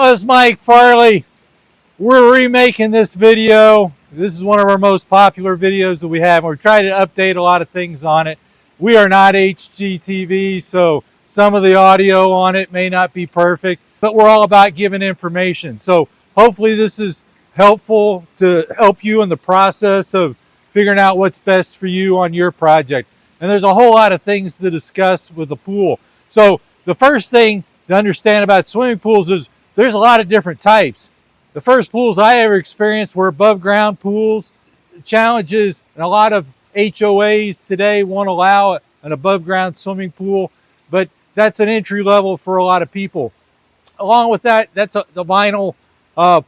Oh, it's Mike Farley. We're remaking this video. This is one of our most popular videos that we have. We're trying to update a lot of things on it. We are not HGTV, so some of the audio on it may not be perfect, but we're all about giving information. So hopefully this is helpful to help you in the process of figuring out what's best for you on your project. And there's a whole lot of things to discuss with the pool. So the first thing to understand about swimming pools is there's a lot of different types. The first pools I ever experienced were above ground pools. The challenges, and a lot of HOAs today won't allow an above ground swimming pool, but that's an entry level for a lot of people. Along with that, that's the vinyl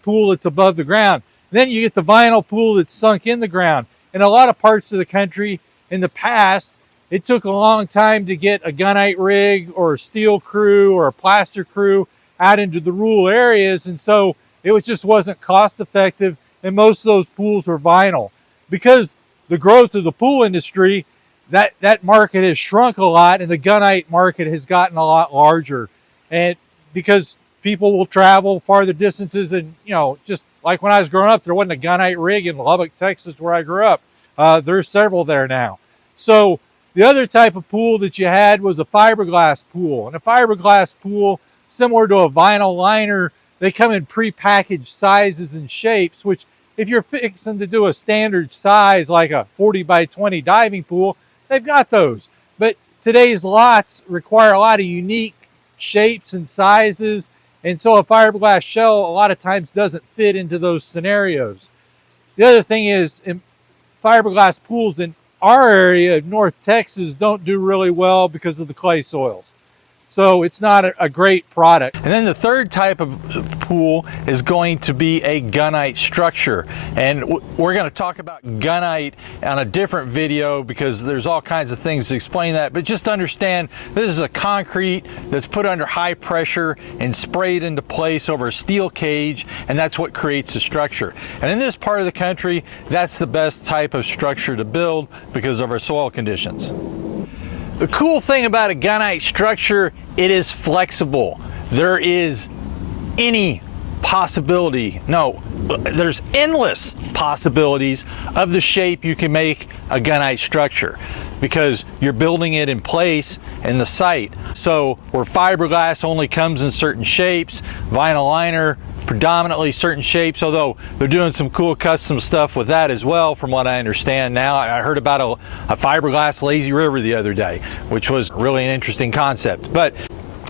pool that's above the ground. Then you get the vinyl pool that's sunk in the ground. In a lot of parts of the country in the past, it took a long time to get a gunite rig or a steel crew or a plaster crew out into the rural areas, and so it just wasn't cost effective, and most of those pools were vinyl. Because the growth of the pool industry, that market has shrunk a lot, and the gunite market has gotten a lot larger. And because people will travel farther distances, and just like when I was growing up, there wasn't a gunite rig in Lubbock, Texas, where I grew up. There's several there now. So the other type of pool that you had was a fiberglass pool. And a fiberglass pool, similar to a vinyl liner, they come in pre-packaged sizes and shapes, which if you're fixing to do a standard size like a 40 by 20 diving pool, they've got those. But today's lots require a lot of unique shapes and sizes, and so a fiberglass shell a lot of times doesn't fit into those scenarios. The other thing is, fiberglass pools in our area of North Texas don't do really well because of the clay soils. So it's not a great product. And then the third type of pool is going to be a gunite structure. And we're going to talk about gunite on a different video because there's all kinds of things to explain that. But just understand, this is a concrete that's put under high pressure and sprayed into place over a steel cage, and that's what creates the structure. And in this part of the country, that's the best type of structure to build because of our soil conditions. The cool thing about a gunite structure, it is flexible. There is any possibility, no, there's endless possibilities of the shape you can make a gunite structure because you're building it in place in the site. So where fiberglass only comes in certain shapes, vinyl liner predominantly certain shapes, although they're doing some cool custom stuff with that as well from what I understand now. I heard about a fiberglass lazy river the other day, which was really an interesting concept. But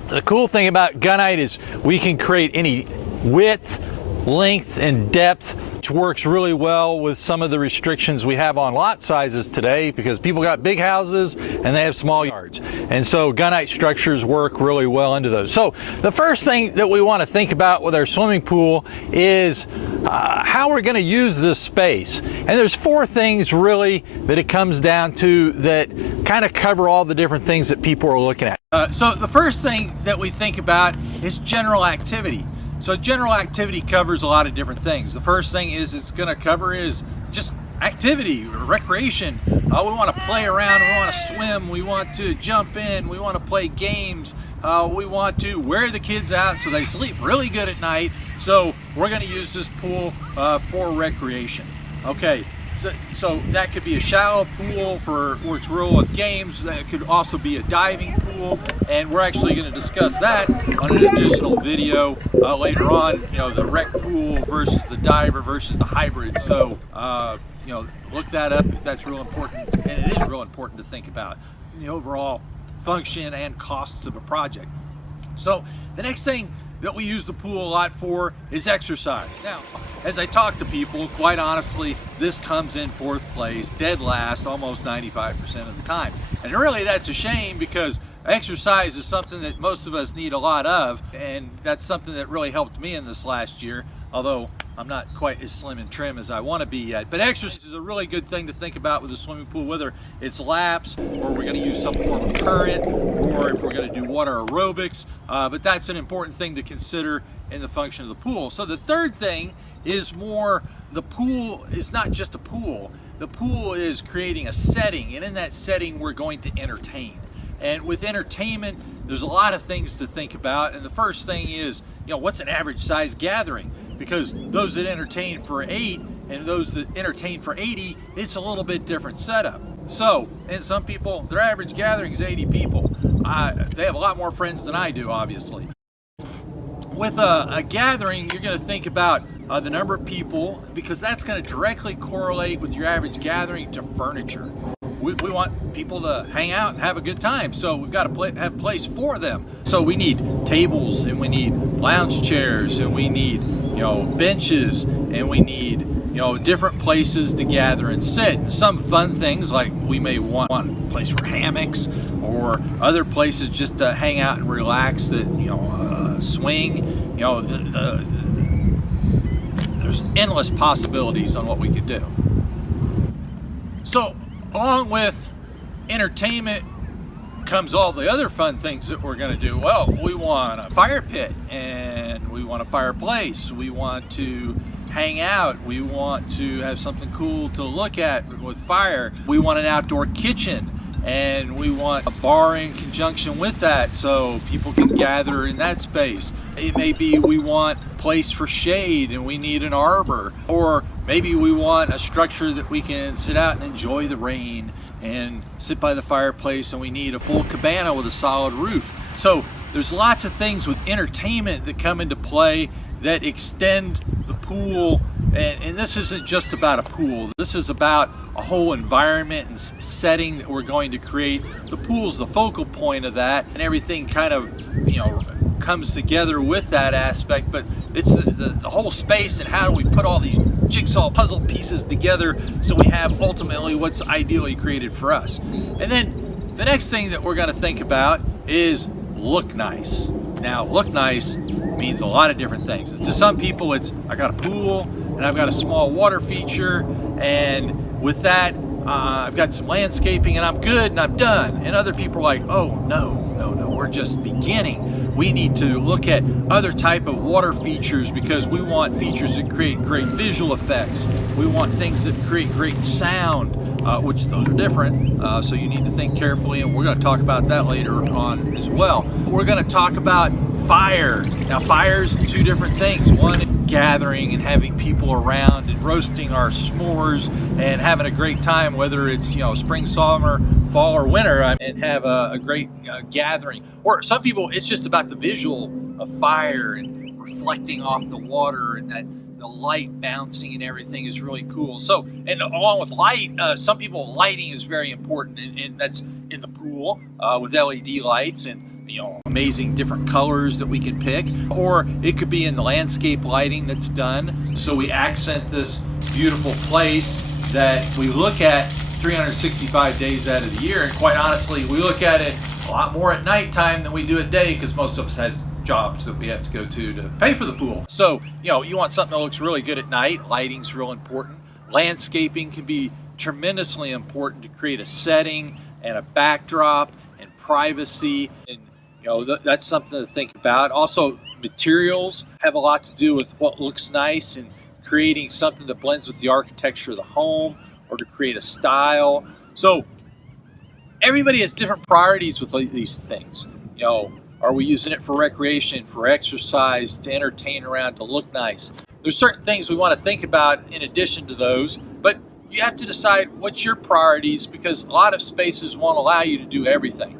the cool thing about gunite is we can create any width, length, and depth, which works really well with some of the restrictions we have on lot sizes today because people got big houses and they have small yards. And so gunite structures work really well into those. So the first thing that we want to think about with our swimming pool is how we're going to use this space. And there's four things really that it comes down to that kind of cover all the different things that people are looking at. So the first thing that we think about is general activity. So general activity covers a lot of different things. The first thing it's going to cover is just activity, recreation. We want to play around, we want to swim, we want to jump in, we want to play games, we want to wear the kids out so they sleep really good at night. So we're going to use this pool for recreation. Okay. So that could be a shallow pool for works real with games. That could also be a diving pool, and we're actually going to discuss that on an additional video later on. The rec pool versus the diver versus the hybrid. So look that up if that's real important, and it is real important to think about the overall function and costs of a project. So the next thing that we use the pool a lot for is exercise. Now, as I talk to people, quite honestly, this comes in fourth place, dead last, almost 95% of the time. And really that's a shame because exercise is something that most of us need a lot of, and that's something that really helped me in this last year, although I'm not quite as slim and trim as I want to be yet. But exercise is a really good thing to think about with a swimming pool, whether it's laps or we're going to use some form of current or if we're going to do water aerobics. But that's an important thing to consider in the function of the pool. So the third thing is the pool is not just a pool. The pool is creating a setting, and in that setting we're going to entertain. And with entertainment, there's a lot of things to think about. And the first thing is, what's an average size gathering? Because those that entertain for 8 and those that entertain for 80, it's a little bit different setup. So, and some people, their average gathering is 80 people. They have a lot more friends than I do, obviously. With a gathering, you're going to think about the number of people, because that's going to directly correlate with your average gathering to furniture. We want people to hang out and have a good time, so we've got to have a place for them. So we need tables, and we need lounge chairs, and we need benches, and we need different places to gather and sit. Some fun things, like we may want a place for hammocks, or other places just to hang out and relax, that swing. There's endless possibilities on what we could do. So along with entertainment comes all the other fun things that we're going to do. Well, we want a fire pit, and we want a fireplace. We want to hang out. We want to have something cool to look at with fire. We want an outdoor kitchen, and we want a bar in conjunction with that so people can gather in that space. It may be we want a place for shade and we need an arbor, or maybe we want a structure that we can sit out and enjoy the rain and sit by the fireplace, and we need a full cabana with a solid roof. So there's lots of things with entertainment that come into play that extend the pool. And this isn't just about a pool. This is about a whole environment and setting that we're going to create. The pool's the focal point of that, and everything kind of, comes together with that aspect. But it's the whole space, and how do we put all these jigsaw puzzle pieces together so we have ultimately what's ideally created for us. And then the next thing that we're going to think about is look nice. Now, look nice means a lot of different things. To some people, it's I got a pool and I've got a small water feature, and with that I've got some landscaping and I'm good and I'm done. And other people are like, oh no, we're just beginning. We need to look at other type of water features, because we want features that create great visual effects. We want things that create great sound, which those are different. So you need to think carefully, and we're going to talk about that later on as well. We're going to talk about fire. Now, fire's two different things. One, gathering and having people around and roasting our s'mores and having a great time, whether it's spring, summer, fall, or winter, and have a great gathering. Or some people, it's just about the visual of fire and reflecting off the water, and that the light bouncing and everything is really cool. So, and along with light, some people, lighting is very important, and that's in the pool with LED lights and amazing different colors that we can pick. Or it could be in the landscape lighting that's done, so we accent this beautiful place that we look at 365 days out of the year. And quite honestly, we look at it a lot more at nighttime than we do at day, because most of us had jobs that we have to go to pay for the pool. So you want something that looks really good at night. Lighting's real important. Landscaping can be tremendously important to create a setting and a backdrop and privacy, and that's something to think about. Also, materials have a lot to do with what looks nice and creating something that blends with the architecture of the home, or to create a style. So everybody has different priorities with these things. Are we using it for recreation, for exercise, to entertain around, to look nice? There's certain things we want to think about in addition to those, but you have to decide what's your priorities, because a lot of spaces won't allow you to do everything.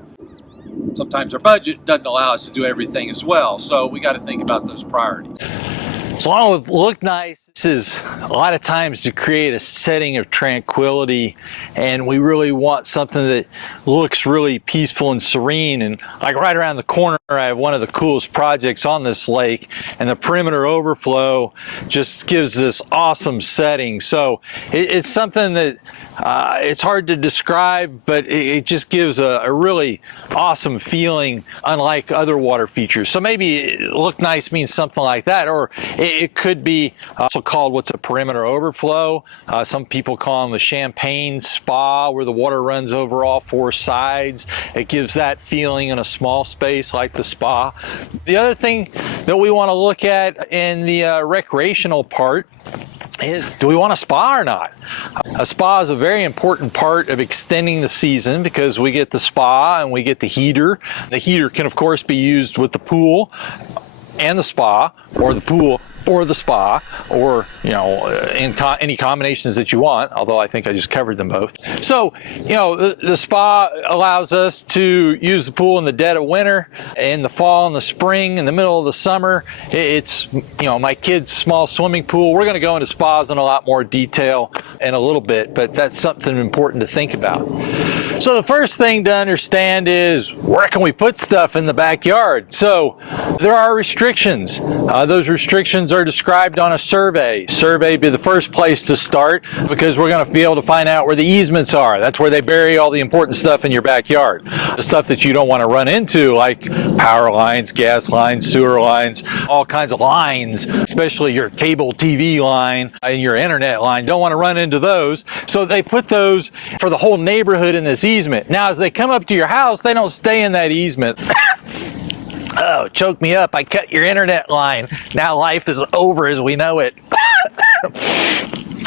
Sometimes our budget doesn't allow us to do everything as well, so we got to think about those priorities. So along with look nice, this is a lot of times to create a setting of tranquility, and we really want something that looks really peaceful and serene. And like right around the corner, I have one of the coolest projects on this lake, and the perimeter overflow just gives this awesome setting. So it's something that it's hard to describe, but it just gives a really awesome feeling, unlike other water features. So maybe look nice means something like that, or it could be also called what's a perimeter overflow. Some people call them the champagne spa, where the water runs over all four sides. It gives that feeling in a small space like the spa. The other thing that we want to look at in the recreational part is, do we want a spa or not? A spa is a very important part of extending the season, because we get the spa and we get the heater. The heater can of course be used with the pool, and the spa, or the pool or the spa, or in any combinations that you want, although I think I just covered them both. So the spa allows us to use the pool in the dead of winter, in the fall, in the spring, in the middle of the summer. It's my kids' small swimming pool. We're going to go into spas in a lot more detail in a little bit, but that's something important to think about. So the first thing to understand is, where can we put stuff in the backyard? So there are restrictions. Those restrictions are described on a survey. Survey would be the first place to start, because we're going to be able to find out where the easements are. That's where they bury all the important stuff in your backyard. The stuff that you don't want to run into, like power lines, gas lines, sewer lines, all kinds of lines, especially your cable TV line and your internet line. Don't want to run into those. So they put those for the whole neighborhood in this easement. Now, as they come up to your house, they don't stay in that easement. Oh, choke me up. I cut your internet line. Now life is over as we know it.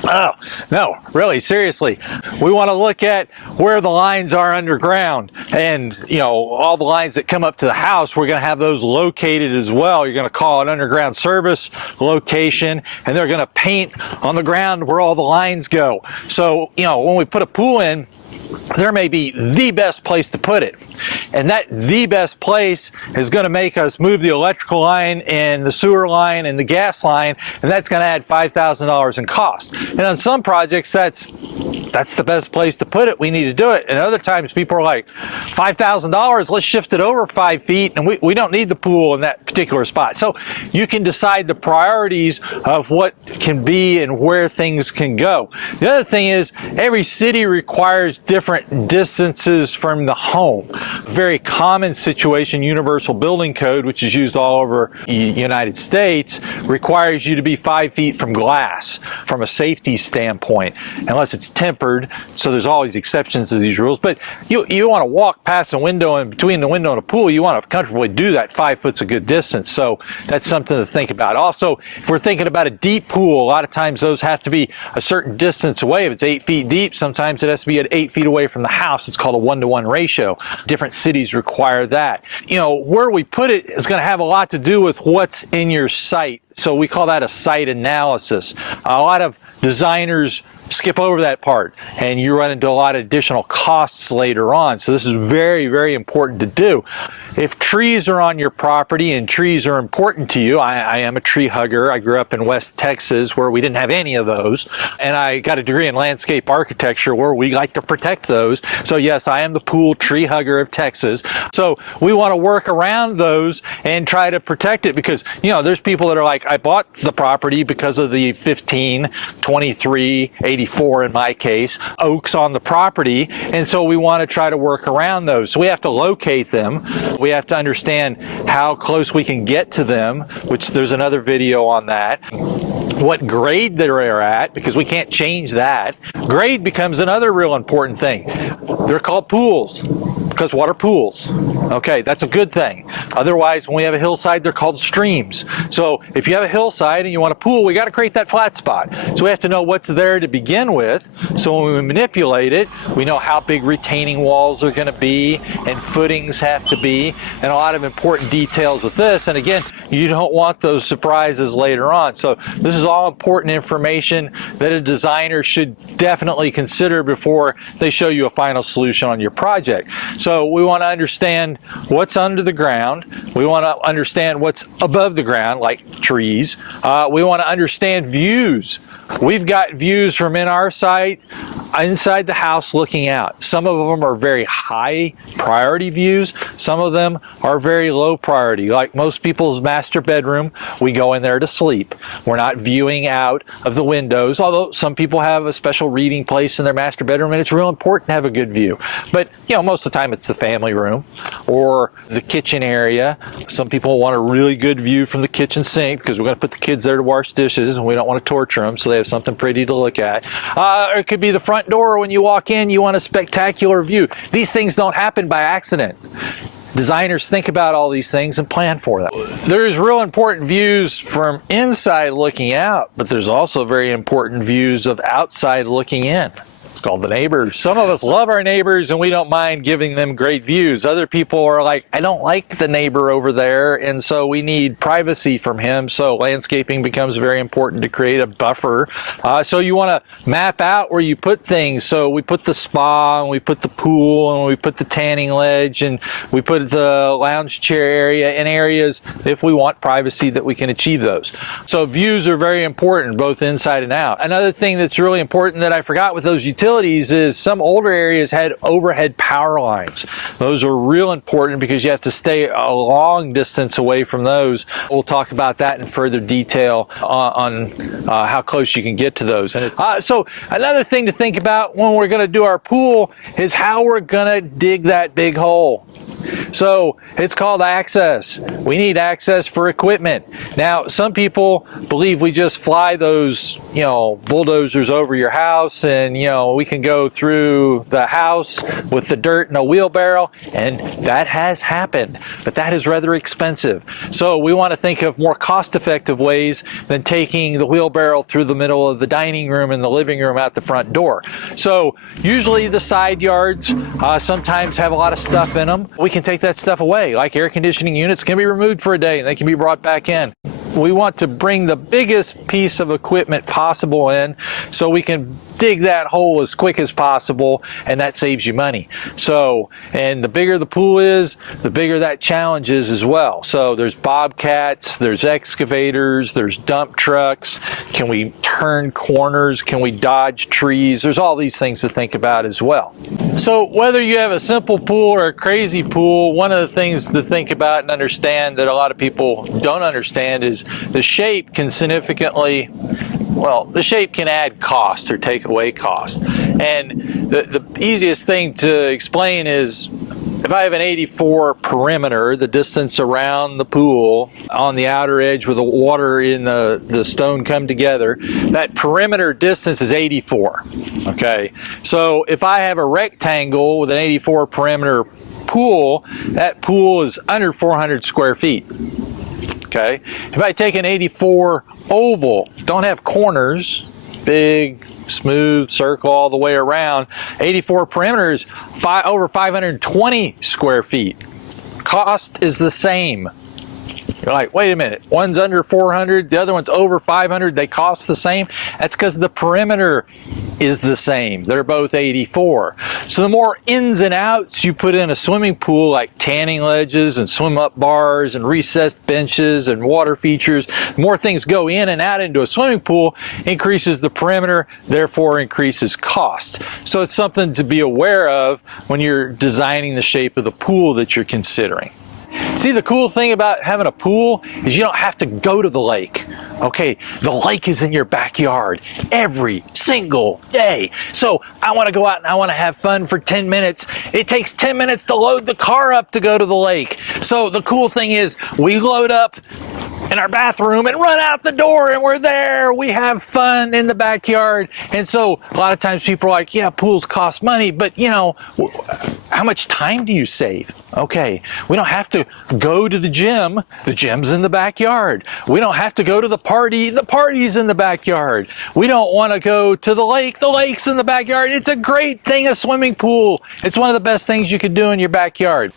Oh, no, really, seriously. We want to look at where the lines are underground, and all the lines that come up to the house, we're going to have those located as well. You're going to call an underground service location, and they're going to paint on the ground where all the lines go. So, when we put a pool in, there may be the best place to put it, and that the best place is going to make us move the electrical line and the sewer line and the gas line, and that's going to add $5,000 in cost. And on some projects, that's the best place to put it. We need to do it. And other times people are like, $5,000, let's shift it over 5 feet, and we don't need the pool in that particular spot. So you can decide the priorities of what can be and where things can go. The other thing is, every city requires different distances from the home. A very common situation, Universal Building Code, which is used all over the United States, requires you to be 5 feet from glass from a safety standpoint, unless it's tempered. So there's always exceptions to these rules. But you want to walk past a window, and between the window and a pool, you want to comfortably do that. 5 foot's a good distance. So that's something to think about. Also, if we're thinking about a deep pool, a lot of times those have to be a certain distance away. If it's 8 feet deep, sometimes it has to be at 8 feet away from the house. It's called a 1-to-1 ratio. Different cities require that. Where we put it is going to have a lot to do with what's in your site. So we call that a site analysis. A lot of designers skip over that part, and you run into a lot of additional costs later on. So this is very, very important to do. If trees are on your property and trees are important to you, I am a tree hugger. I grew up in West Texas where we didn't have any of those, and I got a degree in landscape architecture where we like to protect those. So yes, I am the pool tree hugger of Texas. So we want to work around those and try to protect it, because there's people that are like, I bought the property because of the 15, 23, 84 in my case, oaks on the property, and so we want to try to work around those. So we have to locate them. We have to understand how close we can get to them, which there's another video on that. What grade they're at, because we can't change that. Grade becomes another real important thing. They're called pools because what are pools? Okay, that's a good thing. Otherwise, when we have a hillside, they're called streams. So if you have a hillside and you want a pool, we got to create that flat spot. So we have to know what's there to begin with. So when we manipulate it, we know how big retaining walls are going to be and footings have to be, and a lot of important details with this. And again, you don't want those surprises later on. So this is all important information that a designer should definitely consider before they show you a final solution on your project. So we want to understand what's under the ground. We want to understand what's above the ground, like trees. We want to understand views. We've got views from in our site inside the house looking out. Some of them are very high priority views. Some of them are very low priority. Like most people's master bedroom, we go in there to sleep. We're not viewing out of the windows, although some people have a special reading place in their master bedroom, and it's real important to have a good view. But most of the time it's the family room or the kitchen area. Some people want a really good view from the kitchen sink because we're going to put the kids there to wash dishes and we don't want to torture them, so they have something pretty to look at. Or it could be the front door. When you walk in, you want a spectacular view. These things don't happen by accident. Designers think about all these things and plan for them. There's real important views from inside looking out, but there's also very important views of outside looking in. It's called the neighbors. Some of us love our neighbors and we don't mind giving them great views. Other people are like, I don't like the neighbor over there, and so we need privacy from him. So landscaping becomes very important to create a buffer. So you want to map out where you put things. So we put the spa, and we put the pool, and we put the tanning ledge, and we put the lounge chair area in areas if we want privacy that we can achieve those. So views are very important, both inside and out. Another thing that's really important that I forgot with those utilities is some older areas had overhead power lines. Those are real important because you have to stay a long distance away from those. We'll talk about that in further detail on how close you can get to those. And so another thing to think about when we're going to do our pool is how we're going to dig that big hole. So it's called access. We need access for equipment. Now, some people believe we just fly those, bulldozers over your house, and, we can go through the house with the dirt in a wheelbarrow, and that has happened, but that is rather expensive. So we want to think of more cost-effective ways than taking the wheelbarrow through the middle of the dining room and the living room out the front door. So usually the side yards sometimes have a lot of stuff in them. We can take that stuff away, like air conditioning units can be removed for a day and they can be brought back in. We want to bring the biggest piece of equipment possible in so we can dig that hole as quick as possible, and that saves you money. So, and the bigger the pool is, the bigger that challenge is as well. So there's bobcats, there's excavators, there's dump trucks. Can we turn corners? Can we dodge trees? There's all these things to think about as well. So whether you have a simple pool or a crazy pool, one of the things to think about and understand that a lot of people don't understand is the shape can significantly, the shape can add cost or take away cost. And the easiest thing to explain is if I have an 84 perimeter, the distance around the pool on the outer edge where the water in the stone come together, that perimeter distance is 84. Okay, so if I have a rectangle with an 84 perimeter pool, that pool is under 400 square feet. Okay, if I take an 84 oval, don't have corners, big, smooth circle all the way around, 84 perimeter is over 520 square feet. Cost is the same. You're like, wait a minute, one's under 400, the other one's over 500, they cost the same? That's because the perimeter is the same. They're both 84. So the more ins and outs you put in a swimming pool, like tanning ledges and swim up bars and recessed benches and water features, the more things go in and out into a swimming pool, increases the perimeter, therefore increases cost. So it's something to be aware of when you're designing the shape of the pool that you're considering. See, the cool thing about having a pool is you don't have to go to the lake. Okay, the lake is in your backyard every single day. So I want to go out and I want to have fun for 10 minutes. It takes 10 minutes to load the car up to go to the lake. So the cool thing is we load up in our bathroom and run out the door and we're there. We have fun in the backyard. And so a lot of times people are like, yeah, pools cost money, but how much time do you save? Okay, we don't have to go to the gym. The gym's in the backyard. We don't have to go to the party. The party's in the backyard. We don't want to go to the lake. The lake's in the backyard. It's a great thing, a swimming pool. It's one of the best things you could do in your backyard.